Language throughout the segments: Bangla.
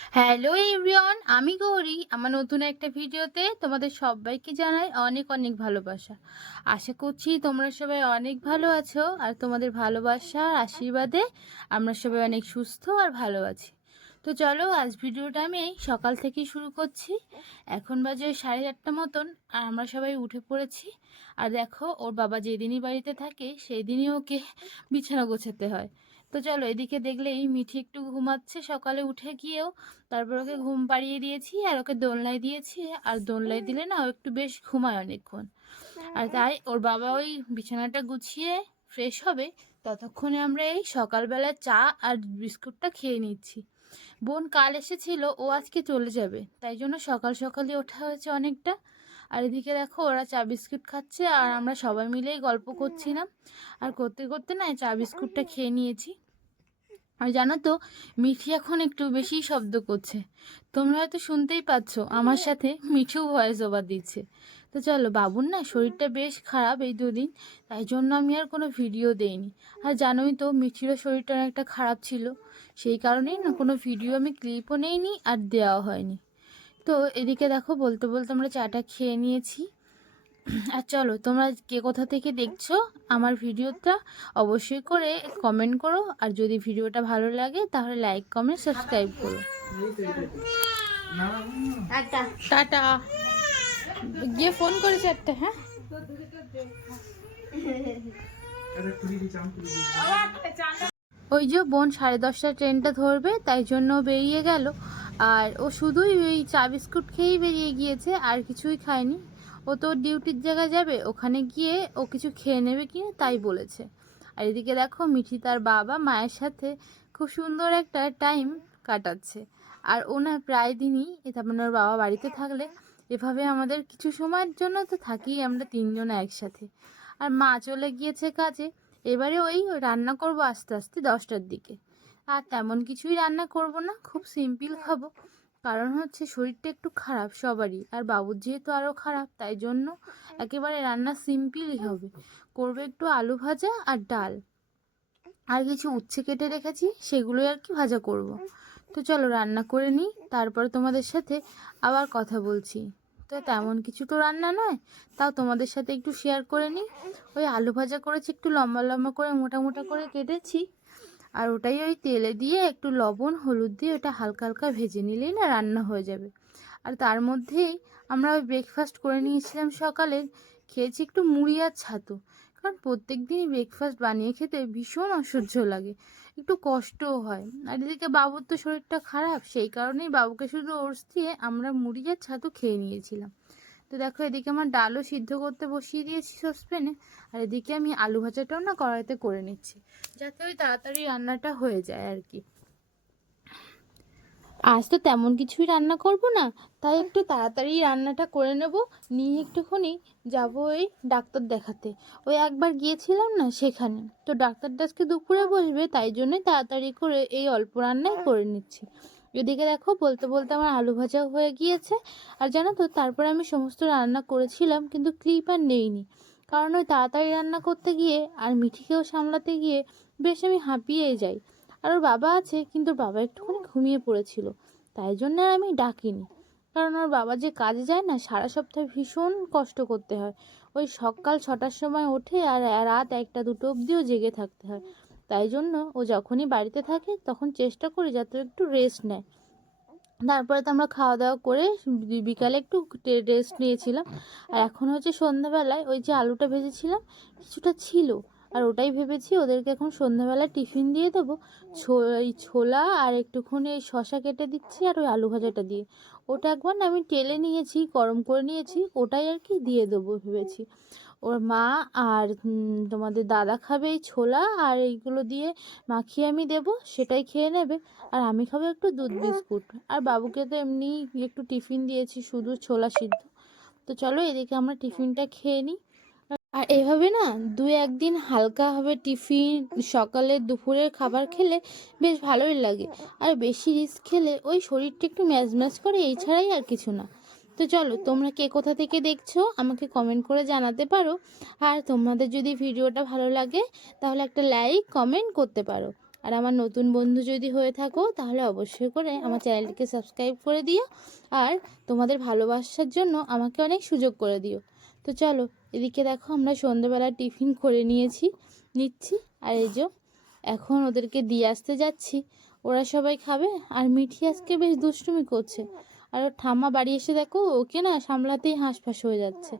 হ্যালো এভরিওয়ান, আমি গৌরী। আমার নতুন একটা ভিডিওতে তোমাদের সবাইকে জানাই অনেক অনেক ভালোবাসা। আশা করছি তোমরা সবাই অনেক ভালো আছো, আর তোমাদের ভালোবাসা আর আশীর্বাদে আমরা সবাই অনেক সুস্থ আর ভালো আছি। তো চলো, আজ ভিডিওটা আমি এই সকাল থেকেই শুরু করছি। এখন বাজে 4:30 মতন, আর আমরা সবাই উঠে পড়েছি। আর দেখো, ওর বাবা যেদিনই বাড়িতে থাকে সেই দিনই ওকে বিছানা গোছাতে হয়। তো চলো, এদিকে দেখলেই মিঠি একটু ঘুমাচ্ছে সকালে উঠে গিয়েও। তারপর ওকে ঘুম পাড়িয়ে দিয়েছি আর ওকে দোলনায় দিয়েছি। আর দোলনায় দিলে না ও একটু বেশ ঘুমায় অনেকক্ষণ। আর তাই ওর বাবা ওই বিছানাটা গুছিয়ে ফ্রেশ হবে, ততক্ষণে আমরা এই সকালবেলা চা আর বিস্কুটটা খেয়ে নিচ্ছি। বোন কাল এসেছিল, ও আজকে চলে যাবে, তাই জন্য সকাল সকালই ওঠা হয়েছে অনেকটা। আর এদিকে দেখো, ওরা চা বিস্কুট খাচ্ছে আর আমরা সবাই মিলেই গল্প করছিলাম। আর করতে করতে না চা বিস্কুটটা খেয়ে নিয়েছি। আর জানো তো, মিঠি এখন একটু বেশি শব্দ করছে। তোমরা হয়তো শুনতেই পাচ্ছ, আমার সাথে মিঠু ভয়েস ওভার দিচ্ছে। তো চলো, বাবুর না শরীরটা বেশ খারাপ এই দুদিন, তাই জন্য আমি আর কোনো ভিডিও দেইনি। আর জানোই তো, মিঠিরও শরীরটা অনেকটা খারাপ ছিল, সেই কারণেই না কোনো ভিডিও আমি ক্লিপও নেইনি আর দেওয়া হয়নি। তো এদিকে দেখো, বলতে বলতে আমরা চাটা খেয়ে নিয়েছি। আর চলো, তোমরা কে কোথা থেকে দেখছো আমার ভিডিওটা অবশ্যই করে কমেন্ট করো, আর যদি ভিডিওটা ভালো লাগে তাহলে লাইক কমেন্ট সাবস্ক্রাইব করো। টাটা। গিয়ে ফোন করেছে একটা। হ্যাঁ, ওই যে বোন 10:30 ট্রেনটা ধরবে, তাই জন্য বেরিয়ে গেল। আর ও শুধুই ওই চা বিস্কুট খেয়েই বেরিয়ে গিয়েছে, আর কিছুই খায়নি। ও তো ডিউটির জায়গায় যাবে, ওখানে গিয়ে ও কিছু খেয়ে নেবে কিনা তাই বলেছে। আর এদিকে দেখো, মিঠি তার বাবা মায়ের সাথে খুব সুন্দর একটা টাইম কাটাচ্ছে। আর ও না প্রায় দিনই, এটা মানে ওর বাবা বাড়িতে থাকলে এভাবে আমাদের কিছু সময়ের জন্য তো থাকি আমরা তিনজন একসাথে। আর মা চলে গিয়েছে কাজে। এবারে ওই রান্না করব আস্তে আস্তে 10টার দিকে। আর তেমন কিছুই রান্না করব না, খুব সিম্পল খাবো। কারণ হচ্ছে শরীরটা একটু খারাপ সবারই, আর বাবুর যেহেতু আরও খারাপ, তাই জন্য একেবারে রান্না সিম্পলই হবে। করবে একটু আলু ভাজা আর ডাল, আর কিছু উচ্ছে কেটে রেখেছি, সেগুলোই আর কি ভাজা করব। তো চলো রান্না করে নিই, তারপরে তোমাদের সাথে আবার কথা বলছি। তো তেমন কিছু তো রান্না নয়, তাও তোমাদের সাথে একটু শেয়ার করে নিই। ওই আলু ভাজা করেছি, একটু লম্বা লম্বা করে মোটা মোটা করে কেটেছি। আর ওটাই ওই তেলে দিয়ে একটু লবণ হলুদ দিয়ে ওটা হালকা হালকা ভেজে নিলেই না রান্না হয়ে যাবে। আর তার মধ্যেই আমরা ওই ব্রেকফাস্ট করে নিয়েছিলাম সকালে। খেয়েছি একটু মুড়ি আর ছাতু, কারণ প্রত্যেক দিনই ব্রেকফাস্ট বানিয়ে খেতে ভীষণ অসহ্য লাগে, একটু কষ্টও হয়। আর এদিকে বাবুর তো শরীরটা খারাপ, সেই কারণেই বাবুকে শুধু ওটস দিয়ে আমরা মুড়ি আর ছাতু খেয়ে নিয়েছিলাম। তো দেখো, এদিকে আমার ডালও সিদ্ধ করতে বসিয়ে দিয়েছি সসপ্যানে। আর এদিকে আমি আলু ভাজাটাও না কড়াইতে করে নিচ্ছি, যাতে ওই তাড়াতাড়ি রান্নাটা হয়ে যায় আর কি। আজ তো তেমন কিছুই রান্না করব না, তাই একটু তাড়াতাড়ি রান্নাটা করে নেব। নিয়ে একটুখানি যাব ওই ডাক্তার দেখাতে। ওই একবার গিয়েছিলাম না সেখানে, তো ডাক্তারটা আজকে দুপুরে বসবে, তাই জন্য তাড়াতাড়ি করে এই অল্প রান্নাই করে নিচ্ছি। এদিকে দেখো, বলতে বলতে আমার আলু ভাজাও হয়ে গিয়েছে। আর জানো তো, তারপরে আমি সমস্ত রান্না করেছিলাম, কিন্তু ক্লিপ আর নেইনি, কারণ ওই তাড়াতাড়ি রান্না করতে গিয়ে আর মিঠিকেও সামলাতে গিয়ে বেশ আমি হাঁপিয়েই যাই। আর ওর বাবা আছে, কিন্তু ওর বাবা একটুখানি ঘুমিয়ে পড়েছিল, তাই জন্য আর আমি ডাকিনি। কারণ ওর বাবা যে কাজে যায় না, সারা সপ্তাহে ভীষণ কষ্ট করতে হয়। ওই সকাল 6টার সময় ওঠে আর রাত 1টা 2টো অবধিও জেগে থাকতে হয়। তাই জন্য ও যখনই বাড়িতে থাকে তখন চেষ্টা করি যাতে একটু রেস্ট নেয়। তারপরে তো আমরা খাওয়া দাওয়া করে বিকালে একটু রেস্ট নিয়েছিলাম। আর এখন হচ্ছে সন্ধ্যাবেলায় ওই যে আলুটা ভেজেছিলাম কিছুটা ছিল, আর ওটাই ভেবেছি ওদেরকে এখন সন্ধ্যাবেলায় টিফিন দিয়ে দেবো। এই ছোলা আর একটুখানি এই শশা কেটে দিচ্ছি, আর ওই আলু ভাজাটা দিয়ে ওটা একবার না আমি টেলে নিয়েছি, গরম করে নিয়েছি, ওটাই আর কি দিয়ে দেবো ভেবেছি। ওর মা আর তোমাদের দাদা খাবে এই ছোলা আর এইগুলো দিয়ে মাখিয়ে আমি দেবো, সেটাই খেয়ে নেবে। আর আমি খাবো একটু দুধ বিস্কুট। আর বাবুকে তো এমনি একটু টিফিন দিয়েছি, শুধু ছোলা সিদ্ধ। তো চলো, এদিকে আমরা টিফিনটা খেয়ে নিই। আর এভাবে না 2-1 দিন হালকাভাবে টিফিন সকালে দুপুরের খাবার খেলে বেশ ভালোই লাগে। আর বেশি রিস্ক খেলে ওই শরীরটা একটু ম্যাজ ম্যাজ করে, এই ছাড়াই আর কিছু না। তো চলো, তোমরা কে কোথা থেকে দেখছো আমাকে কমেন্ট করে জানাতে পারো। আর তোমাদের যদি ভিডিওটা ভালো লাগে তাহলে একটা লাইক কমেন্ট করতে পারো। আর আমার নতুন বন্ধু যদি হয়ে থাকো তাহলে অবশ্যই করে আমার চ্যানেলটিকে সাবস্ক্রাইব করে দিও, আর তোমাদের ভালোবাসার জন্য আমাকে অনেক সুযোগ করে দিও। তো চলো, এদিকে দেখো আমরা সন্ধ্যেবেলা টিফিন করে নিচ্ছি। আর এই যে এখন ওদেরকে দিয়ে আসতে যাচ্ছি, ওরা সবাই খাবে। আর মিঠি আজকে বেশ দুষ্টুমি করছে, আর ওর ঠাম্মা বাড়ি এসে দেখো ওকে না সামলাতেই হাঁসফাঁস হয়ে যাচ্ছে।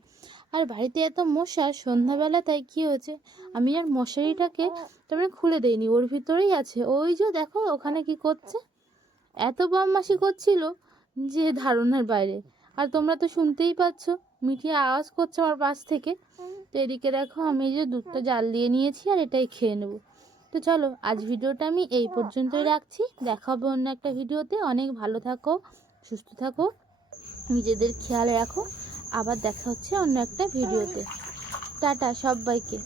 আর বাড়িতে এত মশা, সন্ধ্যাবেলা তাই কী হয়েছে, আমি আর মশারিটাকে তারপরে খুলে দেইনি, ওর ভিতরেই আছে। ওই যে দেখো ওখানে কি করছে, এত বদমাশি করছিল যে ধারণার বাইরে। আর তোমরা তো শুনতেই পাচ্ছ, মিঠি আওয়াজ করছে আমার পাশ থেকে। তো এদিকে দেখো আমি যে দুধটা জাল দিয়ে নিয়েছি আর এটাই খেয়ে নেবো। তো চলো, আজ ভিডিওটা আমি এই পর্যন্তই রাখছি। দেখা হবে অন্য একটা ভিডিওতে। অনেক ভালো থাকো, সুস্থ থাকো, নিজেদের খেয়াল রাখো। আবার দেখা হচ্ছে অন্য একটা ভিডিওতে। টাটা সবাইকে।